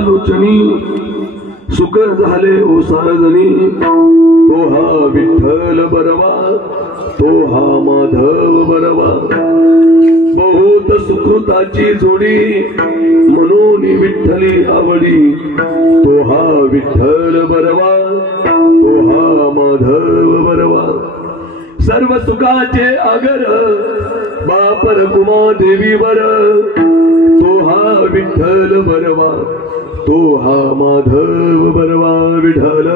लोचनी सुख झाले ओसारजनी तो हा विठ्ठल बरवा तो हा माधव बरवा बहुत सुकृताची जोडी म्हणून विठ्ठली आवडी तो हा विठ्ठल बरवा तो हा माधव बरवा सर्व सुखाचे आगर बापर कुमा देवी वर तो हा विठ्ठल बरवा तो हा माधव बरवा विठ्ठल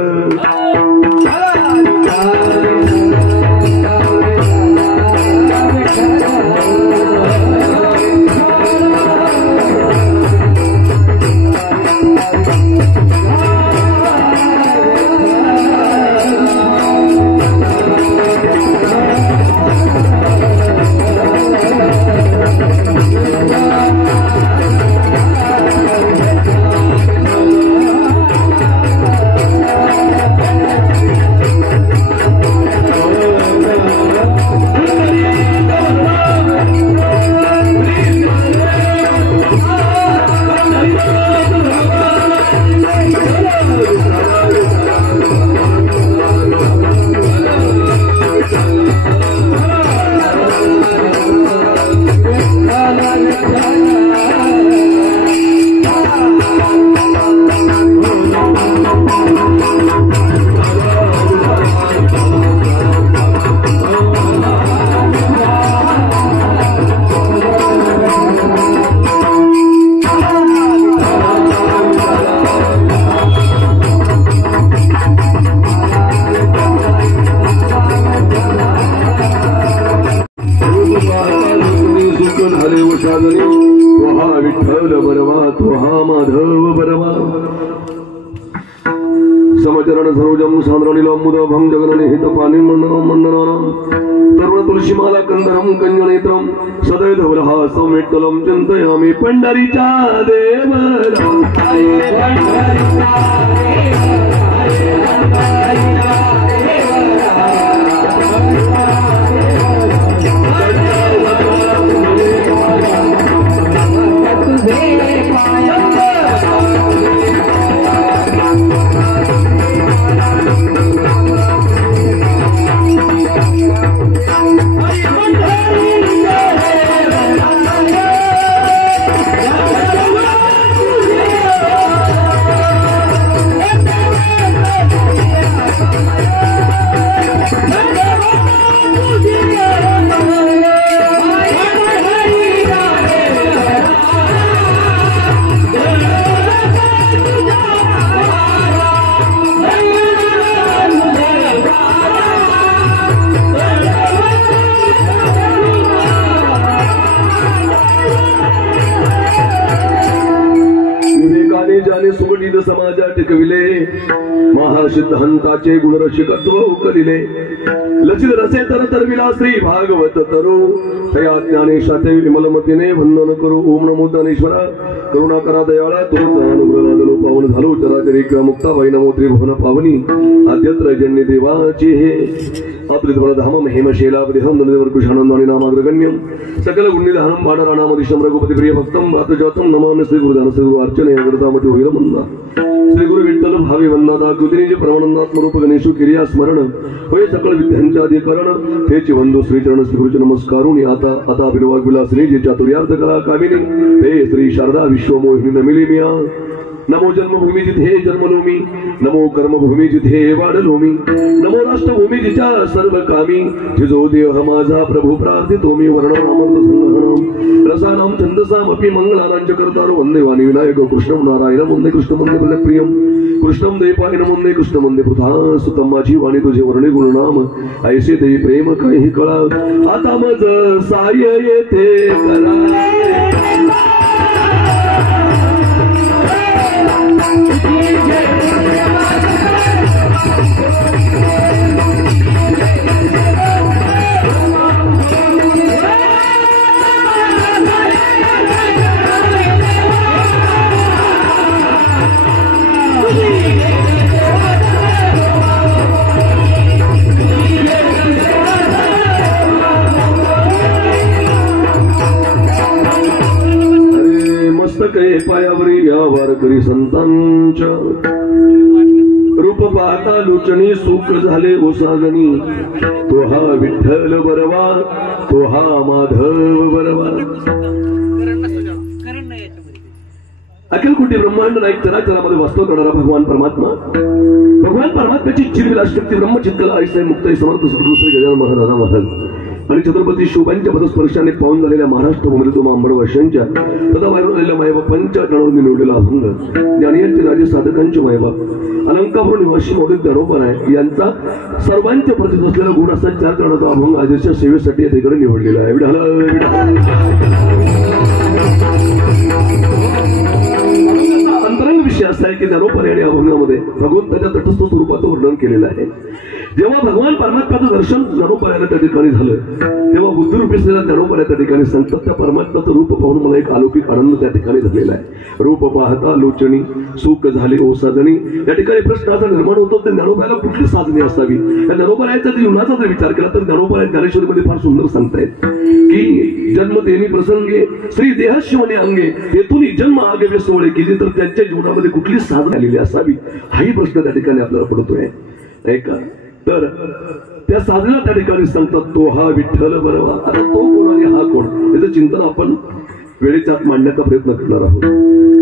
समचरण सरोजम सान्द्रणीलमुद भंजगणनि हित पानी मंडनम तरुण तुलसीमाला कंदरम कंजनेत्रम सदैव सौमेत्तलम चिंतयामि पंढरीचा देवरम समाजा टिकविले महासिद्धांताचे गुणरसिकत्व उकलिले लचित रसे तर विला श्री भागवत तरो तया ज्ञानेशाते विमलमतीने वंदन करू. ओम नमो ज्ञानेश्वरा करुणा करा दयाळा तुमचा अनुग्रह पावन झालो चराचरिक मुक्ताबाई नमो त्रिभुवन पावनी आद्यत्र जन्य देवाची हे अद्वैत धाम महिम शैलापदेहम नंदवर कुशानंद आणि नामाग्रगण्यम सकल गुणनिधानम बाणराणाम दिशम रघुपति प्रिय भक्तम वातजातम नमामि श्री गुरुदान श्री गुरु अर्चने अगरतामति होईल मंदा श्री गुरु विठ्ठल भावी वंदना कृतिनिज परमानंदात्म रूप गणेशु क्रिया स्मरण होय सकल विद्यांचे अधिकरण तेची वंदो श्री चरण श्री गुरुचे नमस्कारुनी आता विनोद विलासनी जे चातुर्यार्थ कला कामिनी ते श्री शारदा विश्वमोहिनी नमिली मिया. नमो जन्मभूमी जिथे जन्मलोमी नमो कर्मभूमी जिथे वाढलोमी नमो राष्ट्रभूमी जिच्या सर्व कामी जिजो देह माझा प्रभू प्रार्थितो मी वर्णन अमृत संग्रहणम रसानाम छंदसामपि मंगलानांच करतारो वंदे वाणी विनायक कृष्णम नारायण वंदे कृष्ण वंदे प्रियम कृष्णम देपायन वंदे कृष्ण वंदे पुथा सुतम माझी वाणी तुझे वर्णे गुणनाम ऐसे देई प्रेम काही कळा आता मज साय येथे करा. मस्तके पायावरी यावर करी संतांच्या रूप पाहता लोचनी सुख झाले ओसागणी तो हा विठ्ठल बरवा तो हा माधव बरवा. अखिल कोटी ब्रह्मांड नाईक चराचरामध्ये वास्तव करणारा भगवान परमात्म्याची चिरविलास शक्ती ब्रह्मचित्तल ऐसे मुक्त समर्थ सद्गुरु श्री गजानन महाराज महाराज आणि छत्रपती शोभांच्या पदस्पर्शाने पाहून झालेल्या महाराष्ट्र भूमीला तो आंबड वर्षांच्या तदा बाहेरून आलेल्या मायबापांच्या जणांनी निवडलेला अभंग ज्ञानियांचे राजे साधकांचे मायबाप अलंकापूर निवासी मौलिक ज्ञानोबा आहे यांचा सर्वांच्या प्रचित असलेला गुण असा 4 जणांचा अभंग आजच्या सेवेसाठी या ठिकाणी निवडलेला आहे. अंतरंग विषय असा आहे की ज्ञानोबा या अभंगामध्ये भगवंताच्या तटस्थ स्वरूपाचं वर्णन केलेलं आहे. जेव्हा भगवान परमात्म्याचं दर्शन ज्ञानोबाला त्या ठिकाणी झालं तेव्हा बुद्धरूपी असलेल्या ज्ञानोबाला त्या ठिकाणी सांगतात त्या परमात्म्याचं रूप पाहून मला एक अलौकिक आनंद त्या ठिकाणी झालेला आहे. रूप पाहता लोचनी सुख झाले ओ साधनी. या ठिकाणी प्रश्न असा निर्माण होतो ते ज्ञानोबाला कुठली साधने असावी. त्या ज्ञानोबाच्या जीवनाचा जर विचार केला तर ज्ञानोबा ज्ञानेश्वरीमध्ये फार सुंदर सांगतायत की जन्म देणी प्रसंगे श्री देहशिवने अंगे येथून जन्म आगे सोहळे केली तर त्यांच्या जीवनामध्ये कुठली साधना आलेली असावी हाही प्रश्न त्या ठिकाणी आपल्याला पडतोय नाही का. तर त्या साधनेला त्या ठिकाणी सांगतात तो हा विठ्ठल बरवा. आता तो कोण आणि हा कोण याचं चिंतन आपण वेळेच्या आत मांडण्याचा प्रयत्न करणार आहोत.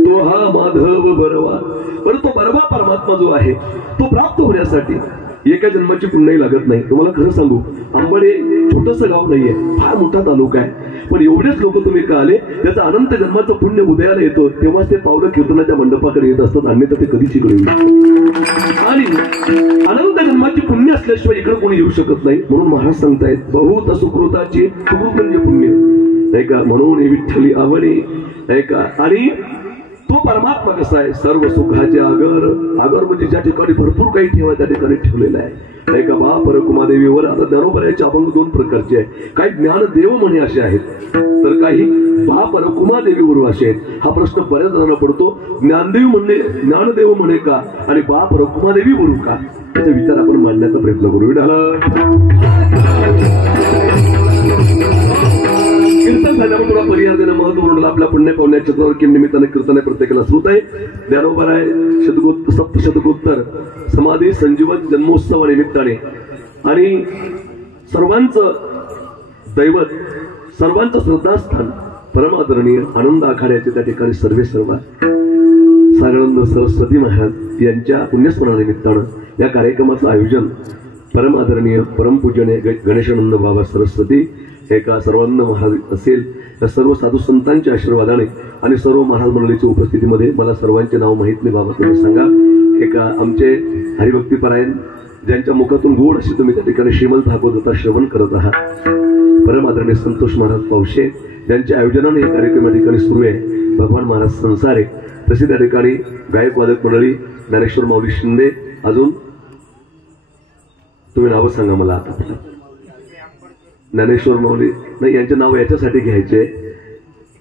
तो हा माधव बरवा. बरं तो बरवा परमात्मा जो आहे तो प्राप्त होण्यासाठी एका जन्माची पुण्याही लागत नाही. तुम्हाला खरं सांगू अंबड हे छोटंसं गाव नाहीये फार मोठा तालुका आहे. पण एवढेच लोक तुम्ही का आले त्याचं अनंत जन्माचं पुण्य उदयाला येतो तेव्हा ते पावलं कीर्तनाच्या मंडपाकडे येत असतात. अन्यथा ते कधीच इकडे आणि अनंत जन्माची पुण्य असल्याशिवाय इकडे कोणी येऊ शकत नाही. म्हणून महाराज सांगतायत बहुत सुकृताची सुकृत म्हणजे पुण्य नाही का. म्हणून विठ्ठली आवडी नाही का. आणि तो परमात्मा कसा आहे सर्व सुखाचे आगर आगर म्हणजे ज्या ठिकाणी भरपूर काही ठेवा त्या ठिकाणी ठेवलेलं आहे नाही का. बाप रकुमादेवीवर आता ज्ञानोबराचे अभंग 2 प्रकारचे आहे. काही ज्ञानदेव म्हणे असे आहेत तर काही बाप रकुमादेवीवर असे आहेत. हा प्रश्न बऱ्याच जणांना पडतो ज्ञानदेव म्हणे का आणि बाप रकुमादेवी वरून का याचा विचार आपण मांडण्याचा प्रयत्न करू. कीर्तन झाल्यामुळे थोडा पर्याय देणं महत्व म्हणून आपल्या पुण्य पावण्याच्या चतुर्थी निमित्ताने कीर्तन प्रत्येकाला श्रुत आहे. ज्ञानोबराय सप्तशतकोत्तर समाधी संजीवन जन्मोत्सवा निमित्ताने आणि सर्वांचं दैवत सर्वांचं श्रद्धास्थान परमादरणीय आनंद आखाड्याचे त्या ठिकाणी सर्व सागरानंद सरस्वती महाराज यांच्या पुण्यस्मरणानिमित्तानं या कार्यक्रमाचं आयोजन परमादरणीय परमपूजनीय गणेशानंद बाबा सरस्वती एका सर्वांना महाराज असेल त्या सर्व साधू संतांच्या आशीर्वादाने आणि सर्व महाराज मंडळीच्या उपस्थितीमध्ये मला सर्वांचे नाव माहित नाही बाबा तुम्ही सांगा. एका आमचे हरिभक्तीपरायण ज्यांच्या मुखातून गोड अशी तुम्ही त्या ठिकाणी श्रीमंत भागवत श्रवण करत आहात परमादरणीय संतोष महाराज पावशे ज्यांच्या आयोजनाने हे कार्यक्रम या ठिकाणी सुरू आहे. भगवान महाराज संसारे तसे त्या ठिकाणी गायक वादक मंडळी ज्ञानेश्वर माऊली शिंदे. अजून तुम्ही नावं सांगा मला आता. ज्ञानेश्वर माऊली नाही, यांचे नाव याच्यासाठी घ्यायचे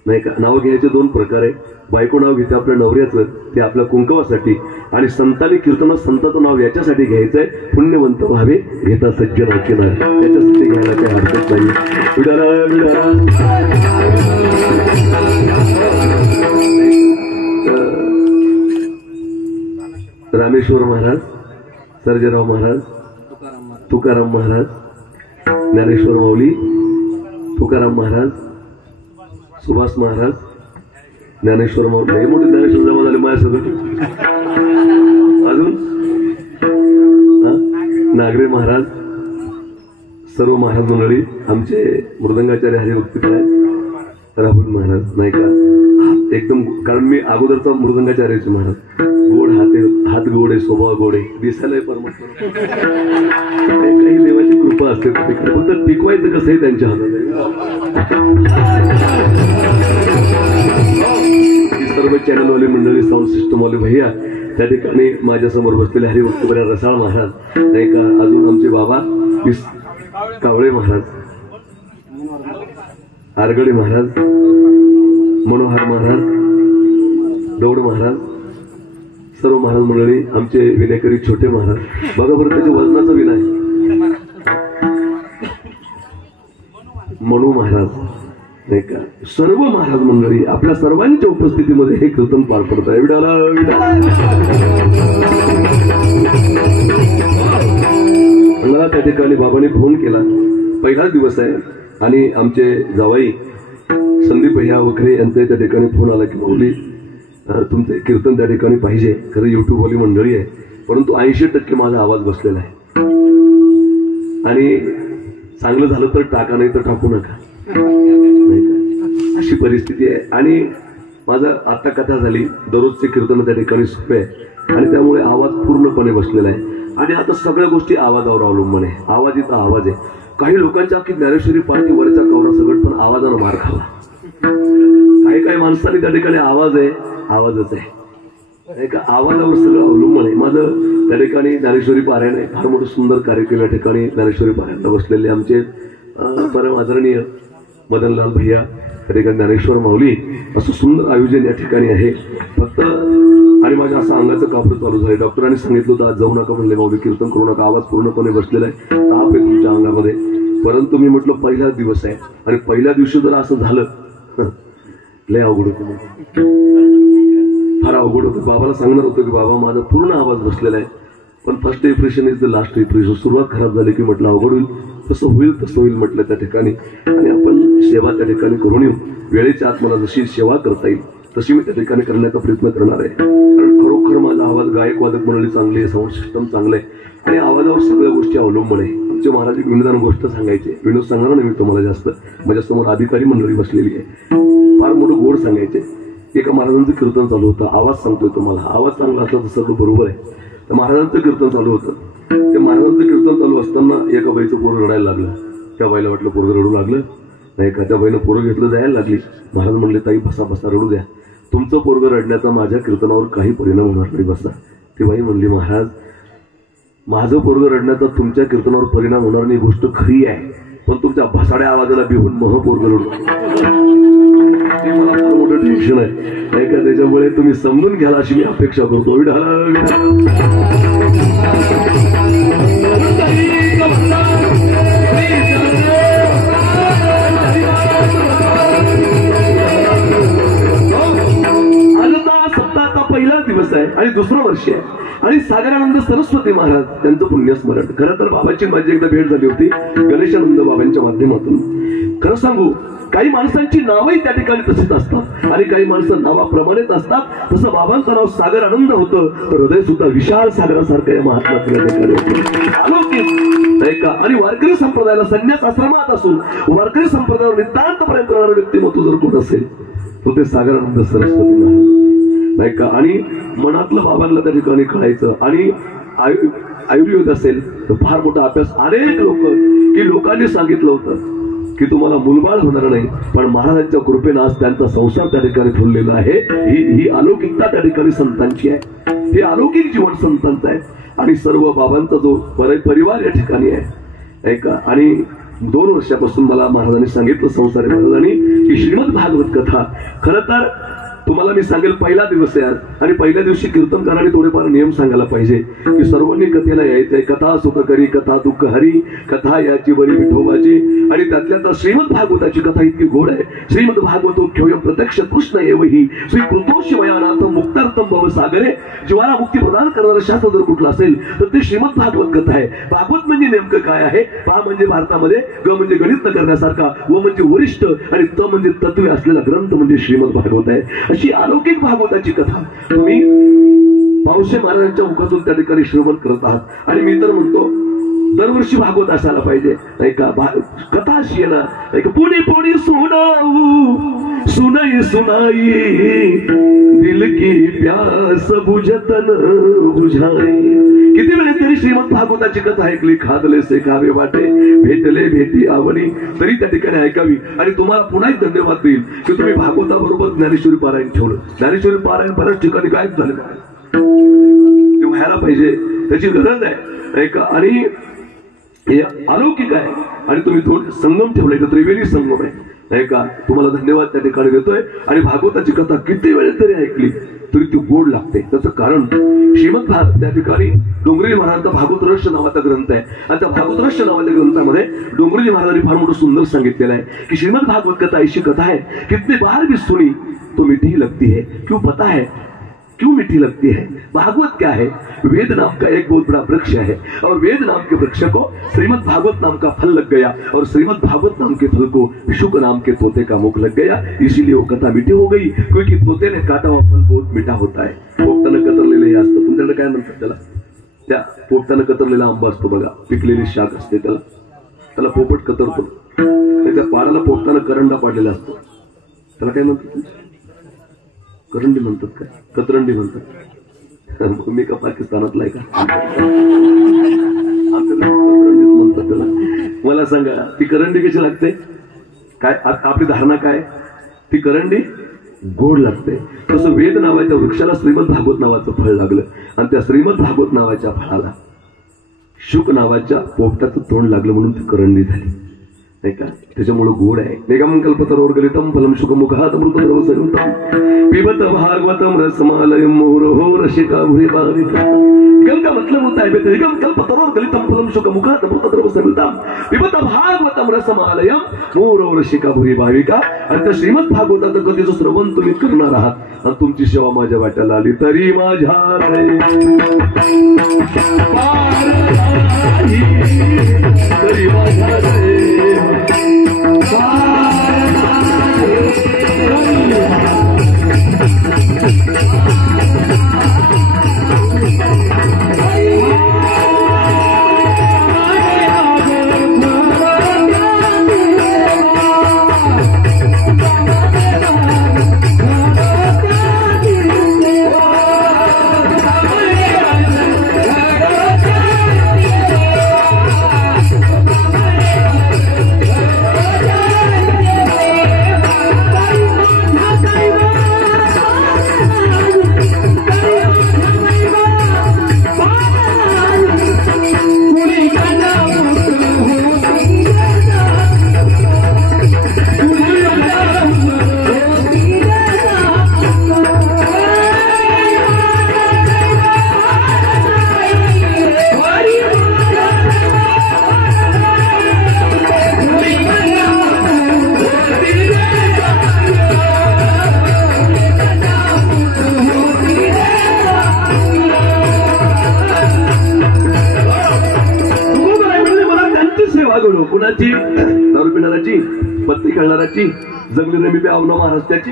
नाही का. नाव घ्यायचे दोन प्रकार आहे. बायको नाव घेते आपल्या नवऱ्याचं, ते आपल्या कुंकवासाठी, आणि संतांनी कीर्तनात संताचं नाव याच्यासाठी घ्यायचंय, पुण्यवंत व्हावे घेता सज्जनाचे नाव, त्याच्यासाठी घ्यायला काही हरकत नाही. रामेश्वर महाराज, सर्जेराव महाराज, तुकाराम महाराज, ज्ञानेश्वर माऊली, तुकाराम महाराज, सुभाष महाराज, ज्ञानेश्वर माऊली, हे मोठे ज्ञानेश्वर जमा झाले माझ्यासोबत. अजून नागरे महाराज, सर्व महाराज मंडळी, आमचे मृदंगाचार्य हरिभक्तीकडे आहेत, राहुल महाराज नाही का एकदम, कारण मी अगोदरचा मृदंगाचार्याचे महाराज. गोड हात गोड आहे, स्वभाव गोड आहे, दिसायला परमात्मा, काही देवाची कृपा असते तिकडे, फक्त टिकवायचं कसं आहे त्यांच्या हातात. सर्व चॅनलवाले मंडळी, साऊंड सिस्टमवाले भैया, त्या ठिकाणी माझ्यासमोर बसलेले हरिभक्तपरायण रसाळ महाराज नाही का, अजून आमचे बाबा कावळे महाराज, आरगडे महाराज, मनोहर महाराज, दौड महाराज, सर्व महाराज मंडळी, आमचे विनायकरी छोटे महाराज. बघा बरं त्याच्या वजनाचा विना मनू महाराज नाही का, सर्व महाराज मंडळी आपल्या सर्वांच्या उपस्थितीमध्ये हे कीर्तन पार पडत आहे. मला त्या ठिकाणी बाबांनी फोन केला, पहिलाच दिवस आहे, आणि आमचे जावाई संदीप भैया वखरे यांचा त्या ठिकाणी फोन आला की माऊली तुमचे कीर्तन त्या ठिकाणी पाहिजे. खरं युट्यूबवाली मंडळी आहे, परंतु 80% माझा आवाज बसलेला आहे, आणि चांगलं झालं तर टाका, नाही तर टाकू नका, अशी परिस्थिती आहे. आणि माझं आता कथा झाली, दररोजचे कीर्तन त्या ठिकाणी सोपे आहे, आणि त्यामुळे आवाज पूर्णपणे बसलेला आहे. आणि आता सगळ्या गोष्टी आवाजावर अवलंबून आहे. आवाज इथं आवाज आहे. काही लोकांच्या की ज्ञानेश्वरी पार्टी वरचा कवरा सगळं पण आवाजानं मार खावा. काही माणसांनी त्या ठिकाणी आवाज आहे, आवाजच आहे का, आवाजावर सगळं अवलंबून आहे. माझं त्या ठिकाणी ज्ञानेश्वरी पारायण आहे, फार मोठं सुंदर कार्यक्रम या ठिकाणी ज्ञानेश्वरी पारायणला बसलेले आमचे परम आदरणीय मदनलाल भैया, त्या ठिकाणी ज्ञानेश्वर माऊली, असं सुंदर आयोजन या ठिकाणी आहे. फक्त आणि माझ्या असं अंगाचं कापड चालू झालं. डॉक्टरांनी सांगितलं होतं आज जाऊ नका, म्हणले माऊली कीर्तन करू नका, आवाज पूर्णपणे बसलेला आहे, ताप आहे तुमच्या अंगामध्ये. परंतु मी म्हटलं पहिलाच दिवस आहे, आणि पहिल्या दिवशी जर असं झालं लय अवघड होतं, फार अवघड होतं. बाबाला सांगणार होतं की बाबा माझा पूर्ण आवाज बसलेला आहे, पण first impression is the last impression. सुरुवात खराब झाली की म्हटलं अवघड होईल, तसं होईल म्हटलं त्या ठिकाणी. आणि आपण सेवा त्या ठिकाणी करून येऊ. वेळेच्या आत मला जशी सेवा करता येईल तशी मी त्या ठिकाणी करण्याचा प्रयत्न करणार आहे. कारण खरोखर माझा आवाज, गायक वादक मंडळी चांगली आहे, साऊंड सिस्टम चांगलं आहे, आणि आवाजावर सगळ्या गोष्टी अवलंबून आहे. आमचे महाराज एक विनोदान गोष्ट सांगायचे, विनोद सांगणार नाही मी तुम्हाला जास्त, माझ्यासमोर अधिकारी मंडळी बसलेली आहे, फार मोठं गोड सांगायचे. एका महाराजांचं कीर्तन चालू होतं, आवाज सांगतोय तुम्हाला, आवाज चांगला असला तर सगळं बरोबर आहे. तर महाराजांचं कीर्तन चालू होतं, ते महाराजांचं कीर्तन चालू असताना एका बाईचं पोरं रडायला लागलं. त्या बाईला वाटलं पोरगं रडू लागलं नाही का, त्या बाईनं पोरं घेतलं, जायला लागली. महाराज म्हणले ताई बसा बसा, रडू द्या, तुमचं पोरगं रडण्याचा माझ्या कीर्तनावर काही परिणाम होणार नाही, बसा. ती बाई म्हणली महाराज माझं पोरगं रडण्याचा तुमच्या कीर्तनावर परिणाम होणार नाही, गोष्ट खरी आहे, पण तुमच्या भसाड्या आवाजाला भिवून मह पोरगं रडू. मला फार मोठं टेन्शन आहे नाही का, त्याच्यामुळे तुम्ही समजून घ्याल अशी मी अपेक्षा करतो. पहिलाच दिवस आहे आणि दुसरं वर्ष आहे, आणि सागरानंद सरस्वती महाराज त्यांचं पुण्यस्मरण. खरं तर बाबांची माझी एकदा भेट झाली होती गणेशानंद बाबांच्या माध्यमातून. खरं सांगू, काही माणसांची नावही त्या ठिकाणी तशीच असतात, आणि काही माणसं नावाप्रमाणेच असतात. तसं बाबांचं नाव सागर आनंद होतं, तर हृदय सुद्धा विशाल सागरासारखं या महात्म्याच्या ठिकाणी नाही का. आणि वारकरी संप्रदायाला संन्यास आश्रमात असून वारकरी संप्रदायावर नितांतपर्यंत करणारं व्यक्तिमत्व जर कोण असेल तर ते सागरानंद सरस्वती महाराज नाही का. आणि मनातलं बाबांना त्या ठिकाणी कळायचं. आणि आयुर्वेद असेल तर फार मोठा अभ्यास, अनेक लोकांनी सांगितलं होतं की तुम्हाला मुलबाळ होणार नाही, पण महाराजांच्या कृपेनं आज त्यांचा संसार त्या ठिकाणी फुललेला आहे. ही अलौकिकता त्या ठिकाणी संतांची आहे, हे अलौकिक जीवन संतांचं आहे. आणि सर्व बाबांचा जो परिवार या ठिकाणी आहे नाही का. आणि 2 वर्षापासून मला महाराजांनी सांगितलं, संसारी महाराजांनी, की श्रीमद भागवत कथा खरं तर तुम्हाला मी सांगेल पहिला दिवस आहे आणि पहिल्या दिवशी कीर्तनकारांनी थोडेफार नियम सांगायला पाहिजे की सर्वांनी कथेला यायचंय. कथा सुख करी, कथा दुःख हरी, कथा याची बरी विठोबाची. आणि त्यातल्या तर श्रीमद भागवताची कथा इतकी गोड आहे. श्रीमद भागवतो ख्योयम प्रत्यक्ष कृष्ण एवही स्वीकृतो शिवयानाथ मुक्तार्थम भवसागरे. जीवाला मुक्ती प्रदान करणारं शास्त्र जर कुठलं असेल तर ते श्रीमद भागवत कथा आहे. भागवत म्हणजे नेमकं काय आहे? पहा म्हणजे भारतामध्ये ग म्हणजे गणित न करण्यासारखा, व म्हणजे वरिष्ठ आणि त म्हणजे तत्वे असलेला ग्रंथ म्हणजे श्रीमद भागवत आहे. अशी अलौकिक भागवताची कथा तुम्ही पावसे महाराजांच्या मुखातून त्या ठिकाणी श्रवण करत आहात. आणि मी तर म्हणतो दरवर्षी भागवत असायला पाहिजे नाही का. कथा अशी आहे ना, पुणी पुणी सुनाऊ सुनाई सुनाई दिल की प्यास बुझतन बुझाई. किती वेळेस तरी श्रीमद भागवताची कथा ऐकली, खादले से खावे वाटे, भेटले भेटी आवडी, तरी त्या ठिकाणी ऐकावी. आणि तुम्हाला पुन्हा एक धन्यवाद देईल की तुम्ही भागवताबरोबर ज्ञानेश्वरी पारायण ठेवलं. ज्ञानेश्वरी पारायण बऱ्याच ठिकाणी गायब झाले, ते व्हायला पाहिजे, त्याची गरज आहे का. आणि हे अलौकिक आहे. आणि तुम्ही दोन संगम ठेवले, त्रिवेणी संगम आहे नाही का. तुम्हाला धन्यवाद त्या ठिकाणी देतोय. आणि भागवताची कथा किती वेळ तरी ऐकली तरी ती गोड लागते. त्याचं कारण श्रीमद त्या ठिकाणी डोंगरेजी महाराजांचा भागवत रहस्य नावाचा ग्रंथ आहे. आणि त्या भागवत रहस्य नावाच्या ग्रंथामध्ये डोंगरेजी महाराजांनी फार मोठं सुंदर सांगितलेलं आहे की श्रीमद भागवत कथा ऐसी कथा है, कितने बार भी सुनी तो मीठी लगती है. क्यों पता है क्यों मीठी लगती है? भागवत क्या है? वेद नाम का एक बहुत बड़ा वृक्ष है, और वेद नाम के वृक्ष को श्रीमद भागवत नाम का फल लग गया, और श्रीमद भागवत नाम के फल को शुक नाम के तोते का मुख लग गया. इसीलिए वो कथा मीठी हो गई, क्योंकि तोते ने काटा हुआ फल बहुत मीठा होता है. पोपटानं कतरलेलं हे असतं, तुमच्याकडे काय म्हणतात त्याला? त्या पोपटानं कतरलेला आंबा असतो बघा, पिकलेली शाक असते, त्याला पोपट कतरतो. त्या पाराला पोपटानं करंडा पाडलेला असतो, त्याला काय म्हणतात? करंडी म्हणतात काय? कतरंडी म्हणतात. मी का पाकिस्तानातला आहे का? म्हणतात त्याला. मला सांगा ती करंडी कशी लागते? काय आपली धारणा काय? ती करंडी गोड लागते. तसं वेद नावाच्या वृक्षाला श्रीमद भागवत नावाचं फळ लागलं, आणि त्या श्रीमद भागवत नावाच्या फळाला शुक नावाच्या पोपटाचं तोंड लागलं, म्हणून ती करंडी झाली नाही का. त्याच्यामुळे गोड आहे. निगम कल्पतरोर गलितम फलम शुकमुखात अमृतम रसयुतम पिबत भागवतम रसमालयम मोरहो रसिका भूरिभाविका. निगम का मतलब होता है निगम कल्पतरोर गलितम फलम शुकमुखात अमृतम रसयुतम पिबत भागवतम रसमालयम मोरहो रसिका भूरिभाविका. आणि त्या श्रीमद भागवताचं कधीचं श्रवण तुम्ही करणार आहात आणि तुमची सेवा माझ्या वाट्याला आली तरी माझ्या तरी माझ्या कुणाची? दारू पिणाराची, पत्ती खेळणाराची, जंगली रमी पे आवना महाराष्ट्राची.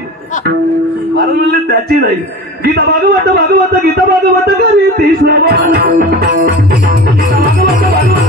महाराज म्हणले त्याची नाही. गीता भागवत भागवत गीता भागवत करी तिसरा गीता भागवत भागवत